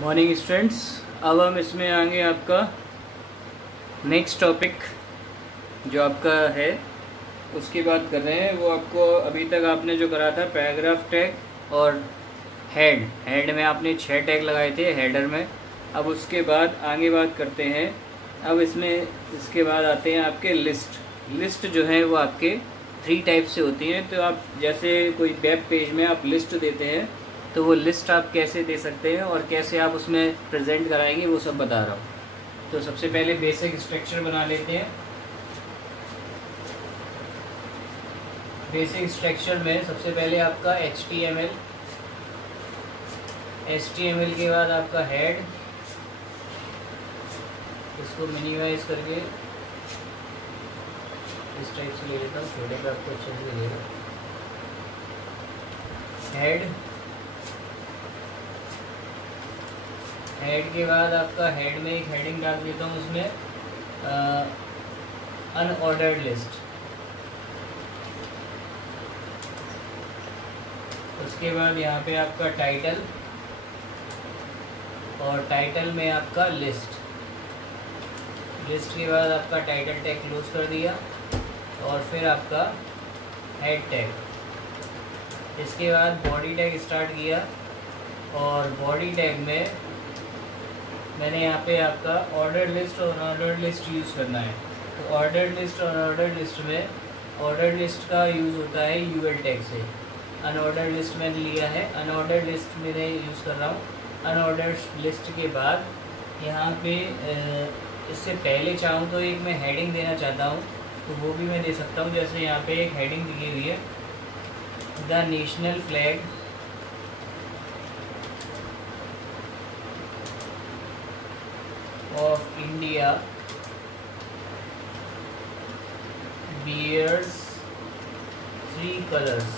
Morning students. अब हम इसमें आएंगे आपका नेक्स्ट टॉपिक जो आपका है उसकी बात कर रहे हैं। वो आपको अभी तक आपने जो करा था पैराग्राफ टैग और हेड में आपने 6 टैग लगाए थे हेडर में। अब उसके बाद आगे बात करते हैं। अब इसके बाद आते हैं आपके लिस्ट जो है वो आपके 3 टाइप से होती हैं। तो आप जैसे कोई वेब पेज में आप लिस्ट देते हैं तो वो लिस्ट आप कैसे दे सकते हैं और कैसे आप उसमें प्रेजेंट कराएंगे वो सब बता रहा हूँ। तो सबसे पहले बेसिक स्ट्रक्चर बना लेते हैं। बेसिक स्ट्रक्चर में सबसे पहले आपका HTML के बाद आपका हेड, इसको मिनिमाइज करके इस टाइप से ले लेता हूँ, छोटे पे आपको अच्छे से लगेगा। हेड के बाद आपका हेड में एक हेडिंग डाल देता हूँ, उसमें अनऑर्डर्ड लिस्ट। उसके बाद यहाँ पे आपका टाइटल और टाइटल में आपका लिस्ट के बाद आपका टाइटल टैग क्लोज कर दिया और फिर आपका हेड टैग। इसके बाद बॉडी टैग स्टार्ट किया और बॉडी टैग में मैंने यहाँ पे आपका ऑर्डर लिस्ट और अनऑर्डर्ड लिस्ट यूज़ करना है। तो ऑर्डर लिस्ट और अनऑर्डर्ड लिस्ट में ऑर्डर लिस्ट का यूज़ होता है UL टैग से। अनऑर्डर्ड लिस्ट मैंने लिया है, अनऑर्डर्ड लिस्ट मैंने यूज़ कर रहा हूँ। अनऑर्डर्ड लिस्ट के बाद यहाँ पे इससे पहले चाहूँ तो एक मैं हेडिंग देना चाहता हूँ तो वो भी मैं दे सकता हूँ। जैसे यहाँ पे एक हेडिंग दी हुई है, the national flag of India bears 3 colors।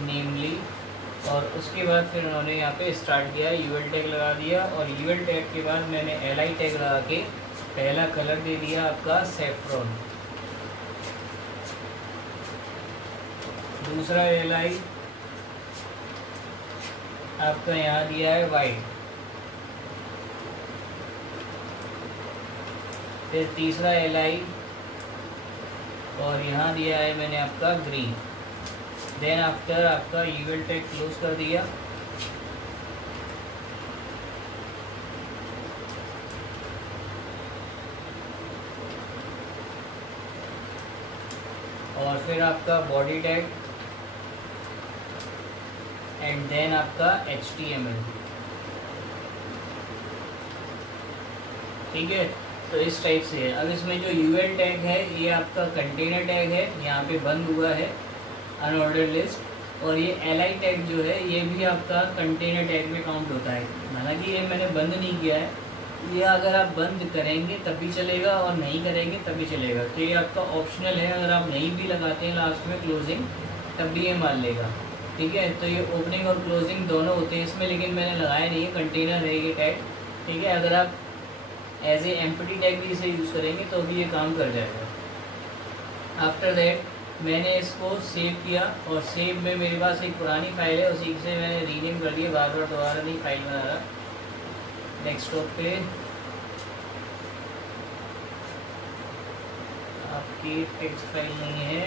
नेमली। और उसके बाद फिर उन्होंने यहाँ पे स्टार्ट किया, UL टैग लगा दिया और UL टैग के बाद मैंने LI टैग लगा के पहला कलर दे दिया आपका सैफ्रॉन। दूसरा LI आपका यहाँ दिया है वाइट। फिर तीसरा LI और यहाँ दिया है मैंने आपका ग्रीन। देन आफ्टर आपका UL टैग क्लोज कर दिया और फिर आपका बॉडी टैग एंड देन आपका HTML। ठीक है, तो इस टाइप से है। अब इसमें जो UL टैग है ये आपका कंटेनर टैग है, यहाँ पे बंद हुआ है अनऑर्डर्ड लिस्ट। और ये LI टैग जो है ये भी आपका कंटेनर टैग में काउंट होता है। हालांकि ये मैंने बंद नहीं किया है, ये अगर आप बंद करेंगे तब भी चलेगा और नहीं करेंगे तब भी चलेगा। तो ये आपका ऑप्शनल है, अगर आप नहीं भी लगाते हैं लास्ट में क्लोजिंग तब भी ये मान लेगा। ठीक है, तो ये ओपनिंग और क्लोजिंग दोनों होते हैं इसमें, लेकिन मैंने लगाया नहीं है, कंटेनर है ये टैग। ठीक है, अगर आप एज ए एम्प्टी टैग भी इसे यूज़ करेंगे तो भी ये काम कर जाएगा। आफ्टर दैट मैंने इसको सेव किया और सेव में मेरे पास एक पुरानी फाइल है, उसी से मैंने रीनेम कर दिया, बार बार दोबारा नहीं फाइल बना रहा। डेस्कटॉप पे आपकी टेक्स्ट फाइल नहीं है।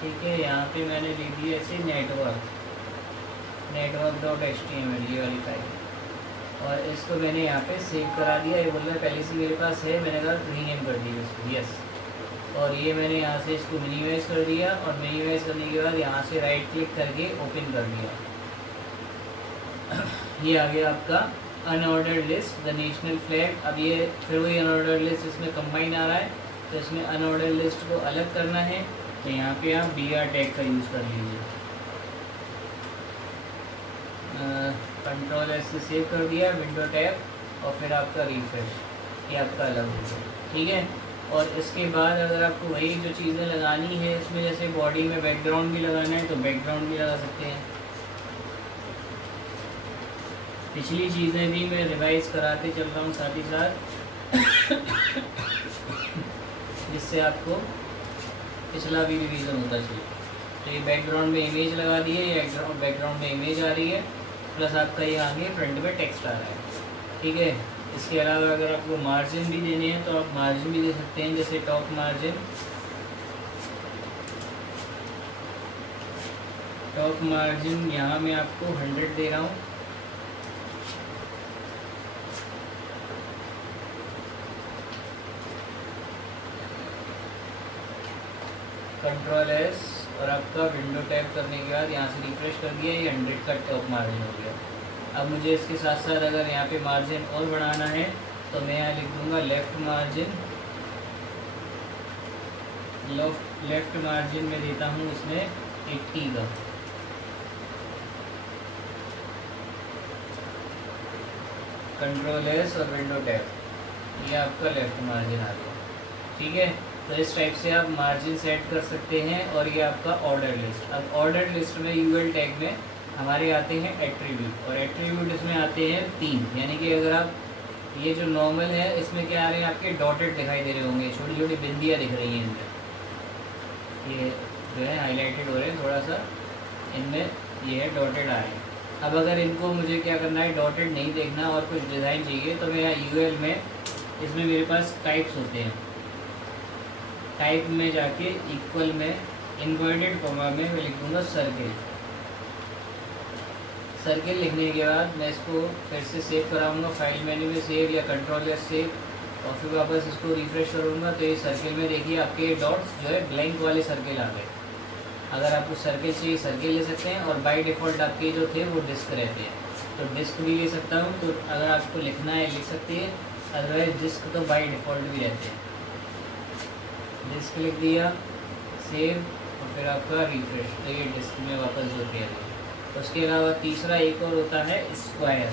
ठीक है, यहाँ पे मैंने ले दी ऐसे network.html ये वाली फाइल और इसको मैंने यहाँ पे सेव करा दिया। ये बोल रहा है पहले से मेरे पास है, मैंने कहा रीनेम कर दिया इसको, यस। और ये मैंने यहाँ से इसको मिनिमाइज कर दिया और मिनिमाइज करने के बाद यहाँ से राइट क्लिक करके ओपन कर दिया। ये आ गया आपका unordered list, the national flag. अब ये फिर वही अनऑर्डर्ड लिस्ट इसमें कंबाइन आ रहा है, तो इसमें अनऑर्डर्ड लिस्ट को अलग करना है तो यहाँ पे आप BR टैग का यूज़ कर लीजिए। कंट्रोल S से सेव कर दिया, विंडो टैब और फिर आपका रिफ्रेश, ये आपका अलग हो गया। ठीक है, और इसके बाद अगर आपको वही जो चीज़ें लगानी है इसमें, जैसे बॉडी में बैकग्राउंड भी लगाना है तो बैकग्राउंड भी लगा सकते हैं। पिछली चीज़ें भी मैं रिवाइज कराते चल रहा हूँ साथ ही साथ, जिससे आपको पिछला भी रिवीजन होता चले। तो ये बैकग्राउंड में इमेज लगा दी है, ये बैकग्राउंड में इमेज आ रही है, प्लस आपका ये आगे फ्रंट में टेक्स्ट आ रहा है, ठीक है। इसके अलावा अगर आपको मार्जिन भी देने हैं तो आप मार्जिन भी दे सकते हैं, जैसे टॉप मार्जिन, टॉप मार्जिन यहाँ मैं आपको 100 दे रहा हूँ। कंट्रोल एस और आपका विंडो टैप करने के बाद यहाँ से रिफ्रेश कर दिया, ये 100 का टॉप मार्जिन हो गया। अब मुझे इसके साथ साथ अगर यहाँ पे मार्जिन और बढ़ाना है तो मैं यहाँ लिख दूँगा लेफ़्ट मार्जिन, लेफ़्ट मार्जिन में देता हूँ इसमें 80 का। कंट्रोल एस और विंडो टैप, ये आपका लेफ़्ट मार्जिन आ गया, ठीक है। तो इस टाइप से आप मार्जिन सेट कर सकते हैं। और ये आपका ऑर्डर लिस्ट। अब ऑर्डर लिस्ट में यूएल टैग में हमारे आते हैं एट्रीब्यूट, और एट्रीब्यूट इसमें आते हैं 3, यानी कि अगर आप ये जो नॉर्मल है इसमें क्या आ रहे हैं, आपके डॉटेड दिखाई दे रहे होंगे, छोटी छोटी बिंदियाँ दिख रही हैं इनमें, ये जो है हाईलाइटेड हो रहे हैं थोड़ा सा, इनमें ये है डॉटेड आ रहे हैं। अब अगर इनको मुझे क्या करना है, डॉटेड नहीं देखना और कुछ डिज़ाइन चाहिए, तो मैं यहाँ यूएल में इसमें मेरे पास टाइप्स होते हैं, टाइप में जाके इक्वल में इन्वर्टेड कॉमा में मैं लिख दूँगा सर्किल। सर्किल लिखने के बाद मैं इसको फिर से सेव कराऊंगा, फाइल मेन्यू में सेव या कंट्रोल एस सेव, और फिर वापस इसको रिफ्रेश करूँगा तो ये सर्किल में देखिए आपके डॉट्स जो है ब्लैंक वाले सर्किल आ गए। अगर आपको सर्किल चाहिए सर्किल ले सकते हैं, और बाय डिफ़ॉल्ट आपके जो थे वो डिस्क रहते हैं, तो डिस्क भी ले सकता हूँ। तो अगर आपको लिखना है लिख सकते हैं, अदरवाइज डिस्क तो बाय डिफ़ॉल्ट भी रहते हैं। डिस्क लिख दिया, सेव, और फिर आपका रिफ्रेश, तो ये डिस्क में वापस जो किया गया। उसके अलावा तीसरा एक और होता है स्क्वायर।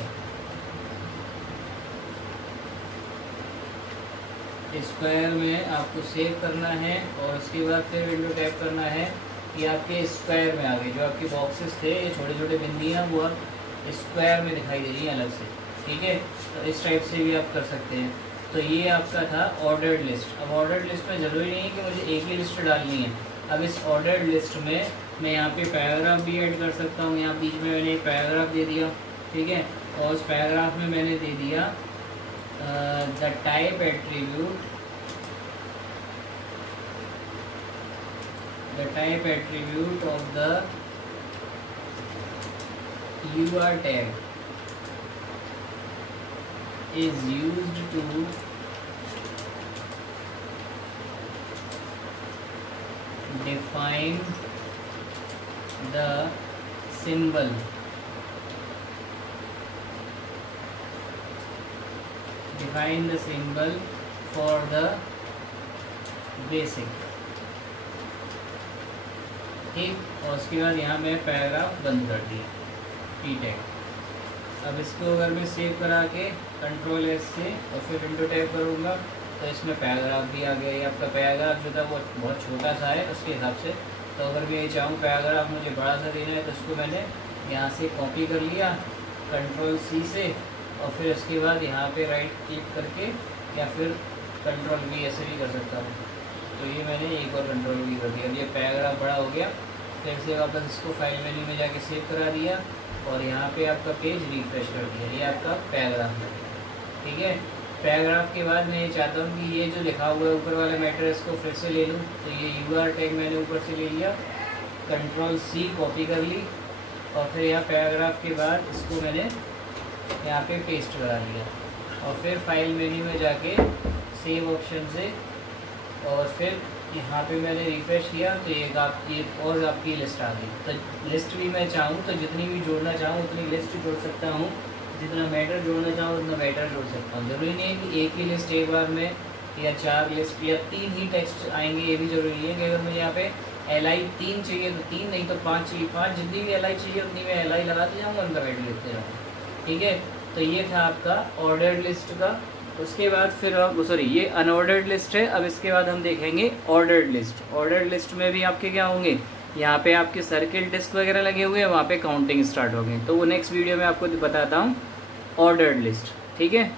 स्क्वायर में आपको सेव करना है और उसके बाद फिर विंडो टैप करना है। ये आपके स्क्वायर में आ गए, जो आपके बॉक्सेस थे ये छोटे छोटे बिंदियाँ वो अब स्क्वायर में दिखाई दे रही हैं अलग से, ठीक है। तो इस टाइप से भी आप कर सकते हैं। तो ये आपका था ऑर्डर्ड लिस्ट। अब ऑर्डर्ड लिस्ट में ज़रूरी नहीं है कि मुझे एक ही लिस्ट डालनी है। अब इस ऑर्डर्ड लिस्ट में मैं यहाँ पे पैराग्राफ भी ऐड कर सकता हूँ। यहाँ बीच में मैंने एक पैराग्राफ दे दिया, ठीक है, और उस पैराग्राफ में मैंने दे दिया the type attribute, the type attribute of the UR tag is used to define the symbol for the basic, ठीक। और उसके बाद यहाँ मैं पैराग्राफ बंद कर दिया, पी टैग। अब इसको अगर मैं सेव करा के कंट्रोल एस से और फिर विंडो टैप करूँगा तो इसमें पैराग्राफ भी आ गया। ये आपका पैराग्राफ जो था वो बहुत छोटा सा है उसके हिसाब से। तो अगर मैं ये चाहूँ पैराग्राफ मुझे बड़ा सा देना है तो इसको मैंने यहाँ से कॉपी कर लिया कंट्रोल C से, और फिर उसके बाद यहाँ पे राइट क्लिक करके या फिर कंट्रोल V ऐसे भी कर सकता हूँ। तो ये मैंने एक और कंट्रोल V कर दिया। ये पैराग्राफ बड़ा हो गया। फिर से वापस इसको फाइल मेन्यू में जाके सेव करा दिया और यहाँ पे आपका पेज रिफ्रेश कर दिया। ये आपका पैराग्राफ है, ठीक है। पैराग्राफ के बाद मैं ये चाहता हूँ कि ये जो लिखा हुआ है ऊपर वाला मैटर इसको फिर से ले लूँ। तो ये UR टैग मैंने ऊपर से ले लिया, कंट्रोल C कॉपी कर ली, और फिर यहाँ पैराग्राफ के बाद इसको मैंने यहाँ पे पेस्ट करा लिया, और फिर फाइल मेन्यू में जाके सेव ऑप्शन से, और फिर यहाँ पे मैंने रिफ्रेश किया तो ये और आपकी लिस्ट आ गई। तो लिस्ट भी मैं चाहूँ तो जितनी भी जोड़ना चाहूँ उतनी लिस्ट जोड़ सकता हूँ, जितना मैटर जोड़ना चाहूँ उतना मैटर जोड़ सकता हूँ। ज़रूरी नहीं है कि एक ही लिस्ट एक बार में या 4 लिस्ट या 3 ही टेक्स्ट आएंगे, ये भी ज़रूरी नहीं है कि अगर मुझे यहाँ पे LI 3 चाहिए तो 3 नहीं तो 5 चाहिए 5, जितनी भी LI चाहिए उतनी मैं LI लगाते जाऊँगा, उनका वैल्यू लिखते जाऊँगा, ठीक है। तो ये था आपका ऑर्डर्ड लिस्ट का। उसके बाद फिर ये अनऑर्डर्ड लिस्ट है। अब इसके बाद हम देखेंगे ऑर्डर्ड लिस्ट। ऑर्डर्ड लिस्ट में भी आपके क्या होंगे, यहाँ पे आपके सर्किल डिस्क वगैरह लगे हुए हैं, वहाँ पे काउंटिंग स्टार्ट हो गई। तो वो नेक्स्ट वीडियो में आपको बताता हूँ। ऑर्डर्ड लिस्ट, ठीक है।